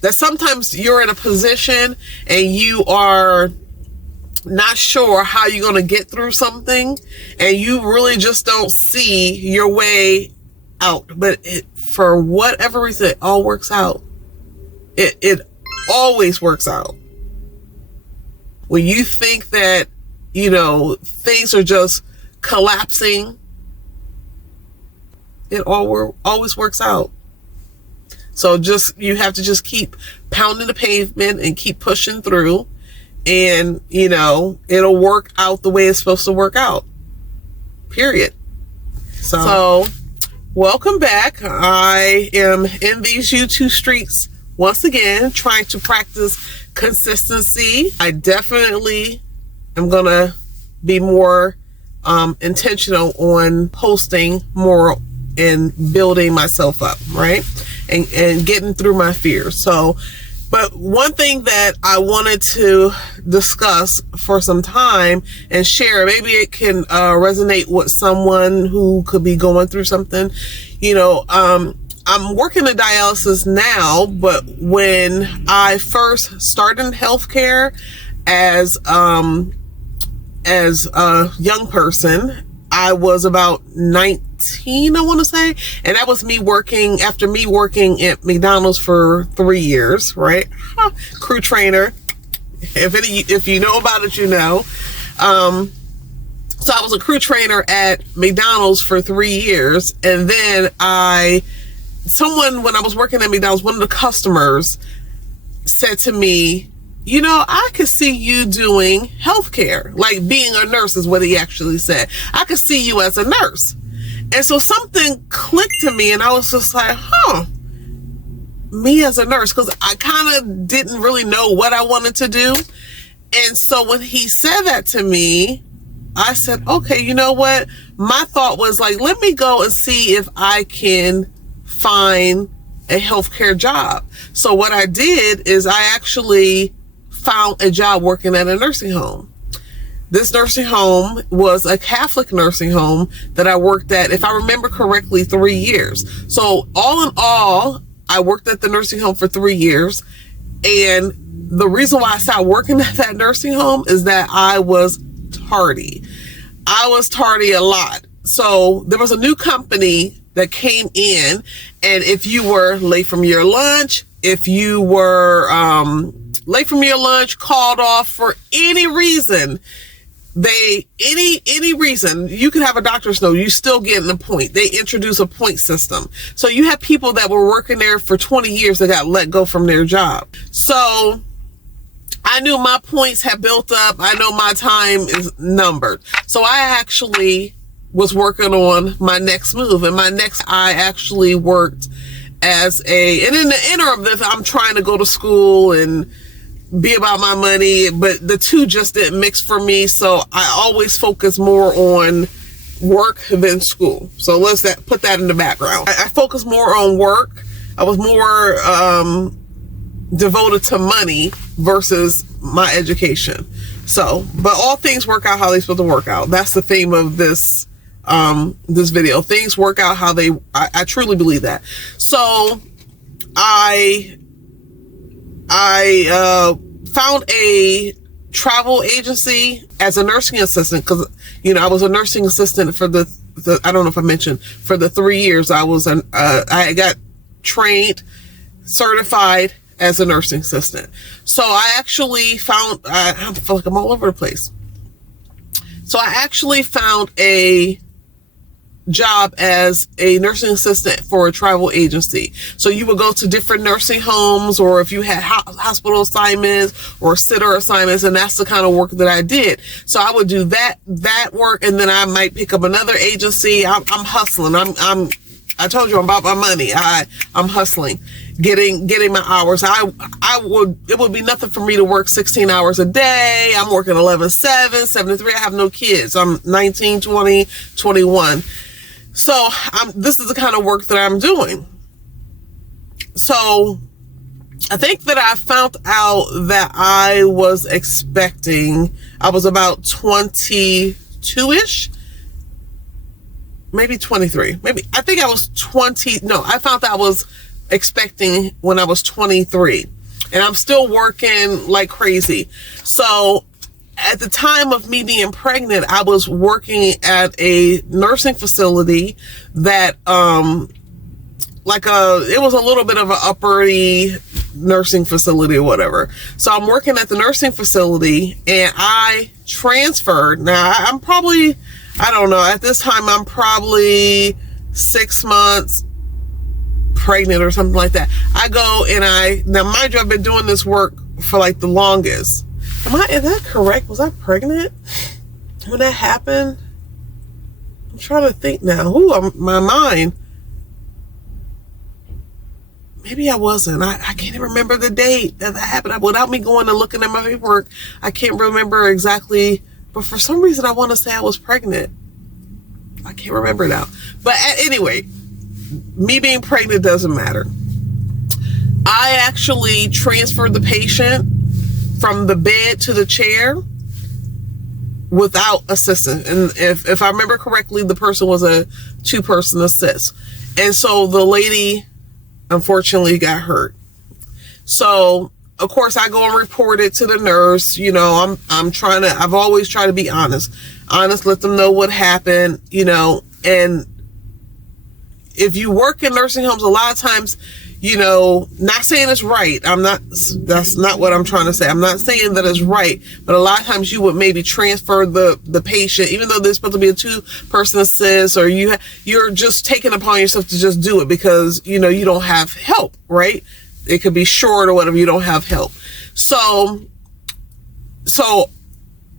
that sometimes you're in a position and you are not sure how you're going to get through something, and you really just don't see your way out. But for whatever reason, it all works out. It always works out. When you think that, things are just collapsing, it always works out. So you have to just keep pounding the pavement and keep pushing through, and, it'll work out the way it's supposed to work out. Period. So welcome back. I am in these YouTube streets once again, trying to practice consistency. I definitely am going to be more intentional on posting more and building myself up, right? And getting through my fears. So, but one thing that I wanted to discuss for some time and share, maybe it can resonate with someone who could be going through something. I'm working in dialysis now, but when I first started in healthcare as a young person, I was about 19, I want to say. And that was after me working at McDonald's for 3 years, right? Crew trainer. If you know about it, you know. So I was a crew trainer at McDonald's for 3 years. And then when I was working at McDonald's, one of the customers said to me, I could see you doing healthcare, like being a nurse is what he actually said. I could see you as a nurse. And so something clicked to me, and I was just like, me as a nurse, because I kind of didn't really know what I wanted to do. And so when he said that to me, I said, okay, you know what? My thought was like, let me go and see if I can find a healthcare job. So what I did is I actually found a job working at a nursing home. This nursing home was a Catholic nursing home that I worked at, if I remember correctly, 3 years. So all in all, I worked at the nursing home for 3 years. And the reason why I started working at that nursing home is that I was tardy. I was tardy a lot. So there was a new company that came in, and if you were late from your lunch, called off for any reason, any reason, you could have a doctor's note, you still get a point. They introduce a point system. So you have people that were working there for 20 years that got let go from their job. So I knew my points had built up. I know my time is numbered. So I actually was working on my next move, and I actually worked and in the interim, I'm trying to go to school and be about my money, but the two just didn't mix for me. So I always focus more on work than school. So let's put that in the background. I focus more on work. I was more devoted to money versus my education. So, but all things work out how they're supposed to work out. That's the theme of this video. Things work out how I truly believe that. So I found a travel agency as a nursing assistant, because I was a nursing assistant for the I don't know if I mentioned, for the 3 years I was I got trained, certified as a nursing assistant. So I actually found I feel like I'm all over the place. So I actually found a job as a nursing assistant for a travel agency. So you would go to different nursing homes, or if you had hospital assignments or sitter assignments, and that's the kind of work that I did. So I would do that work, and then I might pick up another agency. I'm hustling. I told you I'm about my money. I'm hustling, getting my hours. It would be nothing for me to work 16 hours a day. I'm working 11/7, 7-3. I have no kids. I'm 19, 20, 21. So this is the kind of work that I'm doing. So I think that I found out that I was about 22-ish, maybe 23. I think I was 20. No, I found that I was expecting when I was 23. And I'm still working like crazy. So at the time of me being pregnant, I was working at a nursing facility that, it was a little bit of an uppity nursing facility or whatever. So I'm working at the nursing facility and I transferred. Now I'm probably, I don't know, at this time I'm probably 6 months pregnant or something like that. I go and now mind you, I've been doing this work for like the longest. Is that correct? Was I pregnant when that happened? I'm trying to think now. My mind. Maybe I wasn't. I can't even remember the date that happened. Without me going and looking at my paperwork, I can't remember exactly. But for some reason, I want to say I was pregnant. I can't remember now. But anyway, me being pregnant doesn't matter. I actually transferred the patient from the bed to the chair without assistance. And if I remember correctly, the person was a 2-person assist. And so the lady unfortunately got hurt. So of course I go and report it to the nurse. You know, I've always tried to be honest, let them know what happened, you know. And if you work in nursing homes, a lot of times, you know, not saying it's right. That's not what I'm trying to say. I'm not saying that it's right, but a lot of times you would maybe transfer the patient, even though there's supposed to be a 2-person assist, or you're just taking upon yourself to just do it because, you know, you don't have help, right? It could be short or whatever. You don't have help. So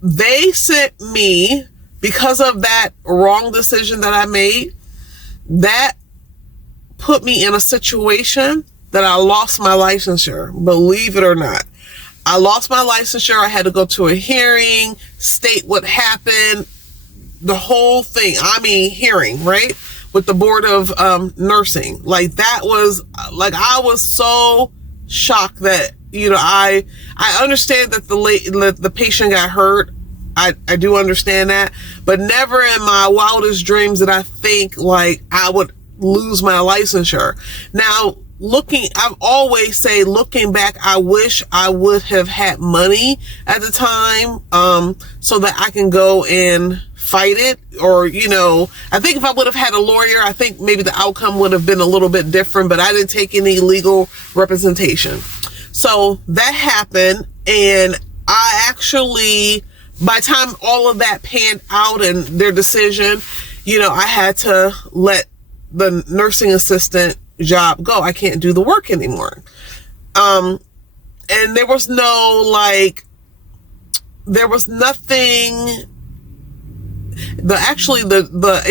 they sent me, because of that wrong decision that I made, that put me in a situation that I lost my licensure, believe it or not. I lost my licensure. I had to go to a hearing, state what happened, the whole thing. I mean, hearing, right? With the board of nursing. Like, that was, like, I was so shocked that, you know, I understand that the patient got hurt. I do understand that, but never in my wildest dreams did I think like I would lose my licensure. Now, I've always say, looking back, I wish I would have had money at the time, so that I can go and fight it. Or, you know, I think if I would have had a lawyer, I think maybe the outcome would have been a little bit different, but I didn't take any legal representation. So that happened. And I actually, by the time all of that panned out and their decision, you know, I had to let the nursing assistant job go. I can't do the work anymore. And there was nothing, it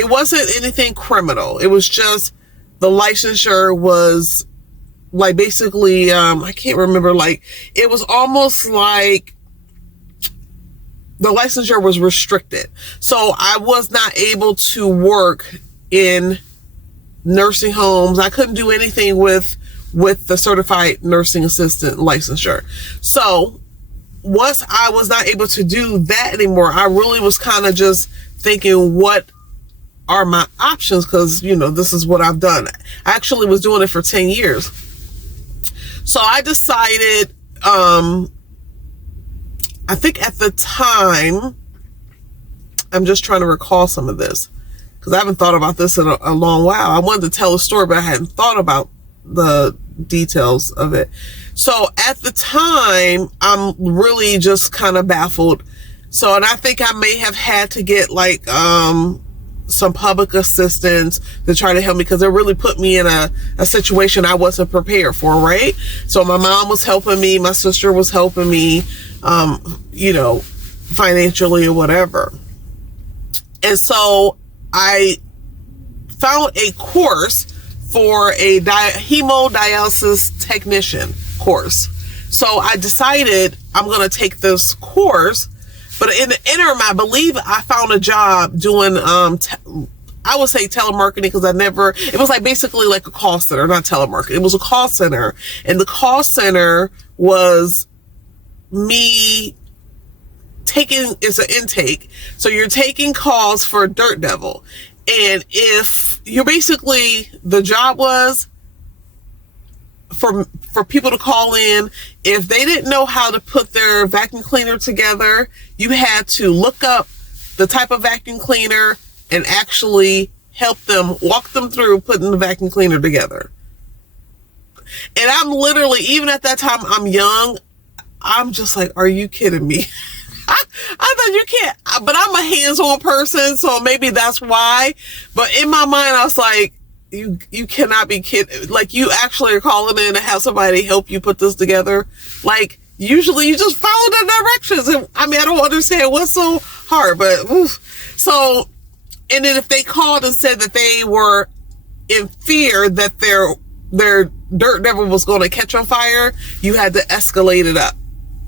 wasn't anything criminal. It was just the licensure was like, basically, I can't remember, like, it was almost like the licensure was restricted. So I was not able to work in nursing homes. I couldn't do anything with the certified nursing assistant licensure. So once I was not able to do that anymore, I really was kind of just thinking, what are my options? Because, you know, this is what I've done. I actually was doing it for 10 years. So I decided, I think at the time, I'm just trying to recall some of this, because I haven't thought about this in a long while. I wanted to tell a story, but I hadn't thought about the details of it. So at the time, I'm really just kind of baffled. So, and I think I may have had to get like some public assistance to try to help me, because it really put me in a situation I wasn't prepared for, right? So my mom was helping me, my sister was helping me, you know, financially or whatever. And so I found a course for a hemodialysis technician course. So I decided I'm going to take this course, but in the interim, I believe I found a job doing, I would say telemarketing, because it was like basically like a call center, not telemarketing. It was a call center, and the call center was me it's an intake. So you're taking calls for Dirt Devil. And if you're basically, the job was, for people to call in. If they didn't know how to put their vacuum cleaner together, you had to look up the type of vacuum cleaner and actually help them, walk them through putting the vacuum cleaner together. And I'm literally, even at that time, I'm young, I'm just like, are you kidding me? I thought you can't, but I'm a hands-on person, so maybe that's why. But in my mind, I was like, you cannot be kidding. Like, you actually are calling in to have somebody help you put this together. Like, usually you just follow the directions. And I mean, I don't understand what's so hard, but oof. So, and then if they called and said that they were in fear that their dirt devil was going to catch on fire, you had to escalate it up,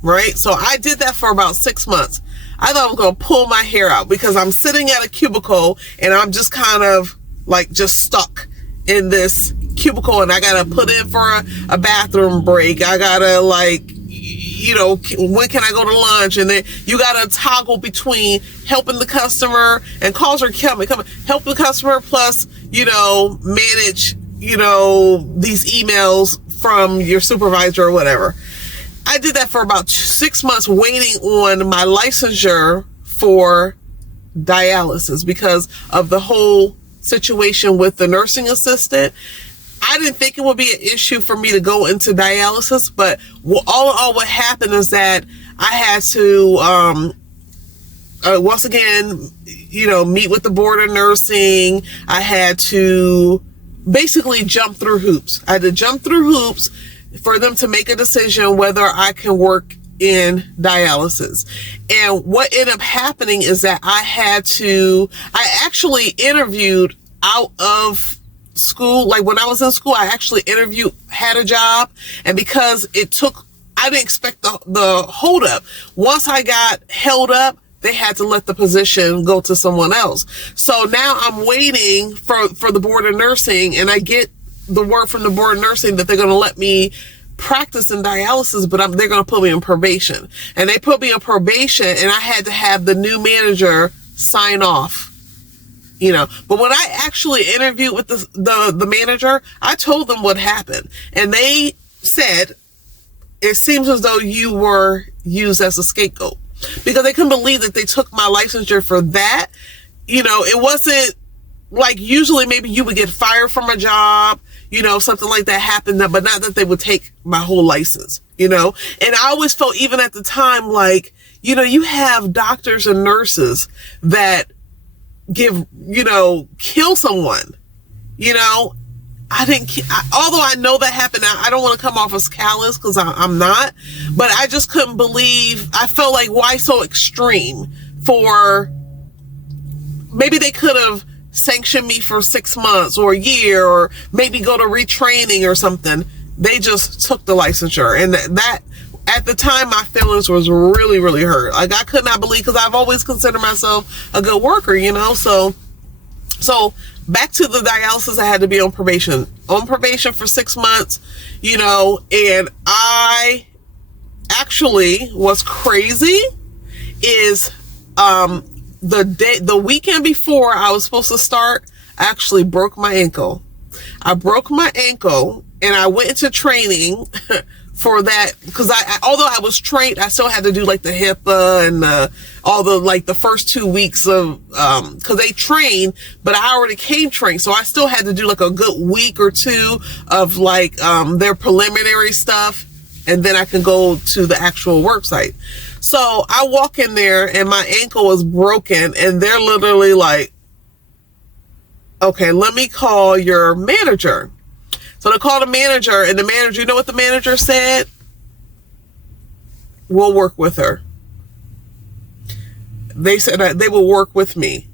right? So I did that for about 6 months. I thought I was going to pull my hair out because I'm sitting at a cubicle and I'm just kind of like just stuck in this cubicle, and I got to put in for a bathroom break. I got to, like, you know, when can I go to lunch? And then you got to toggle between helping the customer, and calls are coming, help the customer, plus, you know, manage, you know, these emails from your supervisor or whatever. I did that for about 6 months, waiting on my licensure for dialysis because of the whole situation with the nursing assistant. I didn't think it would be an issue for me to go into dialysis, but all what happened is that I had to, once again, you know, meet with the board of nursing. I had to basically jump through hoops. I had to jump through hoops for them to make a decision whether I can work in dialysis. And what ended up happening is that I actually interviewed out of school. Like, when I was in school, I actually had a job, and because I didn't expect the hold up. Once I got held up, they had to let the position go to someone else. So now I'm waiting for the board of nursing, and I get the word from the board of nursing that they're going to let me practice in dialysis, but they're going to put me in probation. And they put me on probation, and I had to have the new manager sign off, you know. But when I actually interviewed with the manager, I told them what happened, and they said, it seems as though you were used as a scapegoat, because they couldn't believe that they took my licensure for that. You know, it wasn't like, usually maybe you would get fired from a job, you know, something like that happened, but not that they would take my whole license, you know. And I always felt, even at the time, like, you know, you have doctors and nurses that kill someone, you know. Although I know that happened, I don't want to come off as callous, because I'm not, but I just couldn't believe. I felt like, why so extreme? Maybe they could have sanctioned me for 6 months or a year, or maybe go to retraining or something. They just took the licensure, and that at the time, my feelings was really, really hurt. Like, I could not believe, because I've always considered myself a good worker, you know. So back to the dialysis, I had to be on probation for 6 months, you know. And I actually, what's crazy is, the weekend before I was supposed to start, I actually broke my ankle. I broke my ankle, and I went into training for that, because although I was trained, I still had to do like the HIPAA and all the, like, the first 2 weeks of, because they train, but I already came trained, so I still had to do like a good week or two of like their preliminary stuff, and then I can go to the actual work site. So I walk in there, and my ankle was broken, and they're literally like, okay, let me call your manager. So they called the manager, and the manager, you know what the manager said? We'll work with her. They said that they will work with me.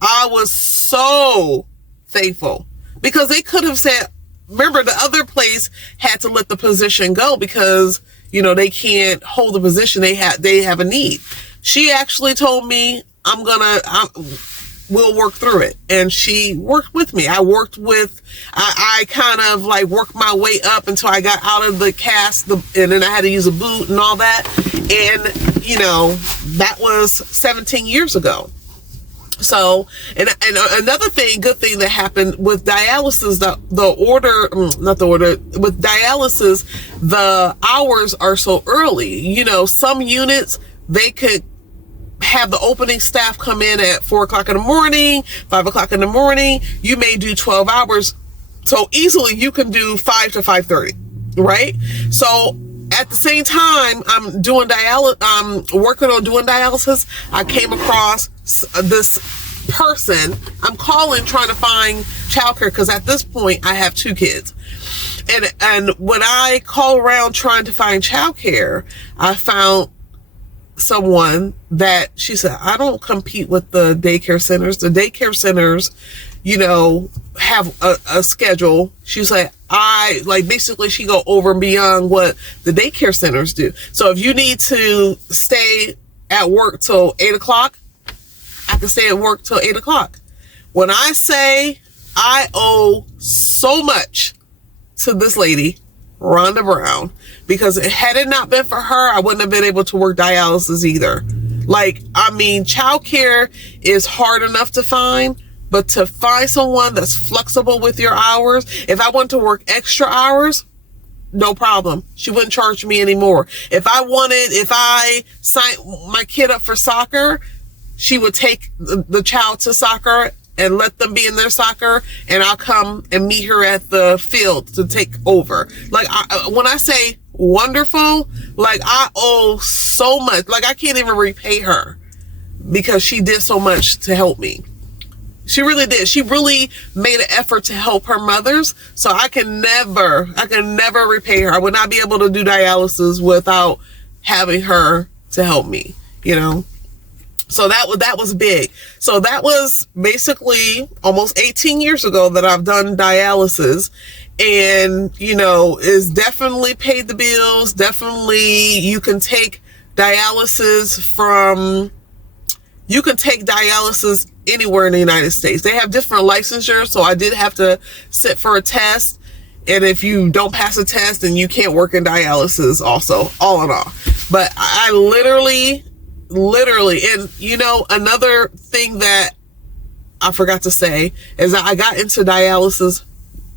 I was so thankful, because they could have said, remember, the other place had to let the position go because, you know, they can't hold the position. They have a need. She actually told me, we'll work through it. And she worked with me. I kind of like worked my way up until I got out of the cast, and then I had to use a boot and all that. And, you know, that was 17 years ago. So, and another good thing that happened with dialysis, with dialysis, the hours are so early. You know, some units, they could have the opening staff come in at 4 o'clock in the morning, 5 o'clock in the morning. You may do 12 hours. So easily you can do 5 to 5:30, right? So at the same time, I'm working on doing dialysis. I came across this person. I'm calling, trying to find childcare, because at this point I have 2 kids. And when I call around trying to find childcare, I found someone that she said, I don't compete with the daycare centers. The daycare centers, you know, have a schedule. She's like, basically she go over and beyond what the daycare centers do. So if you need to stay at work till 8 o'clock, I can stay at work till 8 o'clock. When I say I owe so much to this lady, Rhonda Brown, because had it not been for her, I wouldn't have been able to work dialysis either. Like, I mean, childcare is hard enough to find, but to find someone that's flexible with your hours, if I want to work extra hours, no problem. She wouldn't charge me anymore. If I signed my kid up for soccer, she would take the child to soccer and let them be in their soccer, and I'll come and meet her at the field to take over. Like, when I say wonderful, like, I owe so much. Like, I can't even repay her because she did so much to help me. She really did. She really made an effort to help her mothers. So I can never repay her. I would not be able to do dialysis without having her to help me, you know? So that was big. So that was basically almost 18 years ago that I've done dialysis, and, you know, it's definitely paid the bills. Definitely you can take dialysis anywhere in the United States. They have different licensures. So I did have to sit for a test. And if you don't pass a test, then you can't work in dialysis also, all in all. But I literally, and, you know, another thing that I forgot to say is that I got into dialysis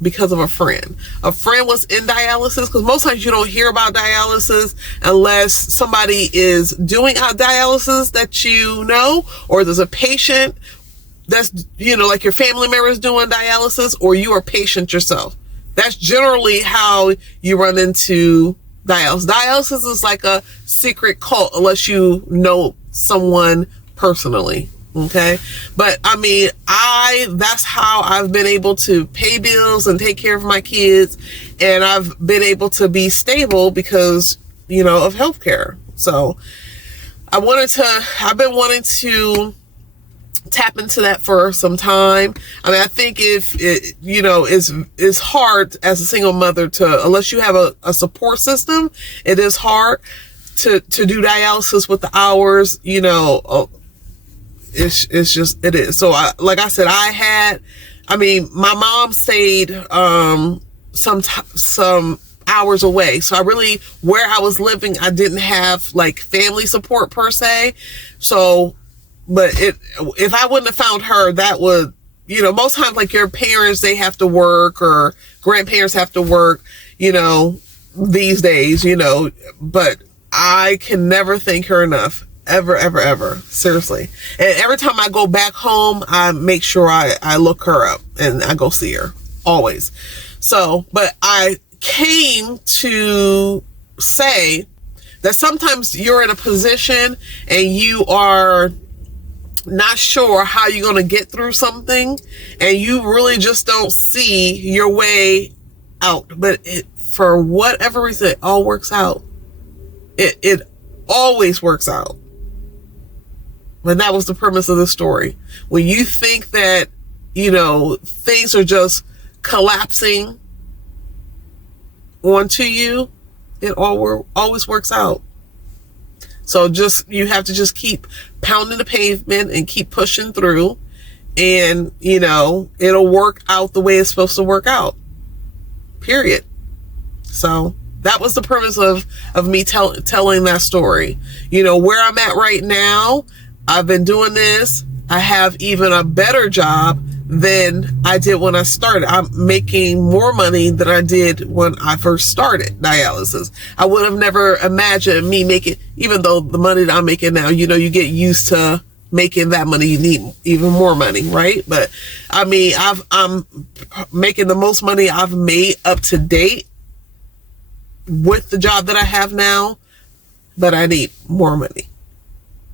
because of a friend. A friend was in dialysis, because most times you don't hear about dialysis unless somebody is doing dialysis that you know, or there's a patient that's, you know, like your family member is doing dialysis, or you are a patient yourself. That's generally how you run into dialysis. Dialysis is like a secret cult unless you know someone personally. Okay. But I mean, that's how I've been able to pay bills and take care of my kids. And I've been able to be stable because, you know, of healthcare. So I've been wanting to tap into that for some time. I mean, I think if it, you know, it's hard as a single mother unless you have a support system, it is hard to do dialysis with the hours, you know. It is. So like I said, my mom stayed, some hours away. So where I was living, I didn't have like family support per se. So, but if I wouldn't have found her, that would, you know, most times like your parents, they have to work, or grandparents have to work, you know, these days, you know, but I can never thank her enough. Ever. Seriously. And every time I go back home, I make sure I look her up and I go see her. Always. So, but I came to say that sometimes you're in a position and you are not sure how you're going to get through something, and you really just don't see your way out. But for whatever reason, it all works out. It always works out. And that was the premise of the story. When you think that, you know, things are just collapsing onto you, it always works out. So you have to just keep pounding the pavement and keep pushing through, and, you know, it'll work out the way it's supposed to work out. Period. So that was the premise of me telling that story. You know, where I'm at right now, I've been doing this I have even a better job than I did when I started. I'm making more money than I did when I first started dialysis. I would have never imagined me making, even though the money that I'm making now, you know, you get used to making that money, you need even more money, right? But I mean, I'm making the most money I've made up to date with the job that I have now, but I need more money.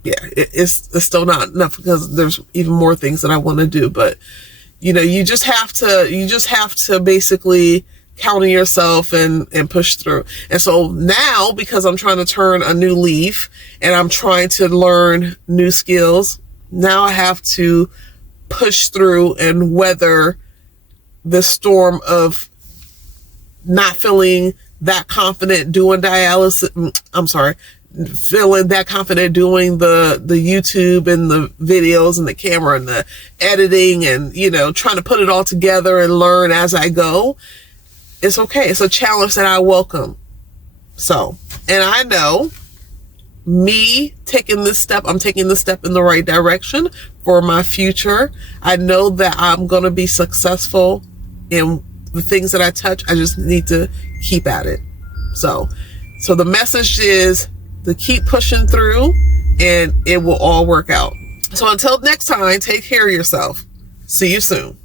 Yeah, it's still not enough because there's even more things that I want to do. But you know, you just have to basically counter yourself and push through. And so now, because I'm trying to turn a new leaf and I'm trying to learn new skills, now I have to push through and weather the storm of not feeling that confident doing dialysis. I'm sorry, feeling that confident doing the YouTube and the videos and the camera and the editing and, you know, trying to put it all together and learn as I go. It's okay. It's a challenge that I welcome. So, and I know me taking this step, I'm taking this step in the right direction for my future. I know that I'm going to be successful in the things that I touch. I just need to keep at it. So the message is to keep pushing through and it will all work out. So until next time, take care of yourself. See you soon.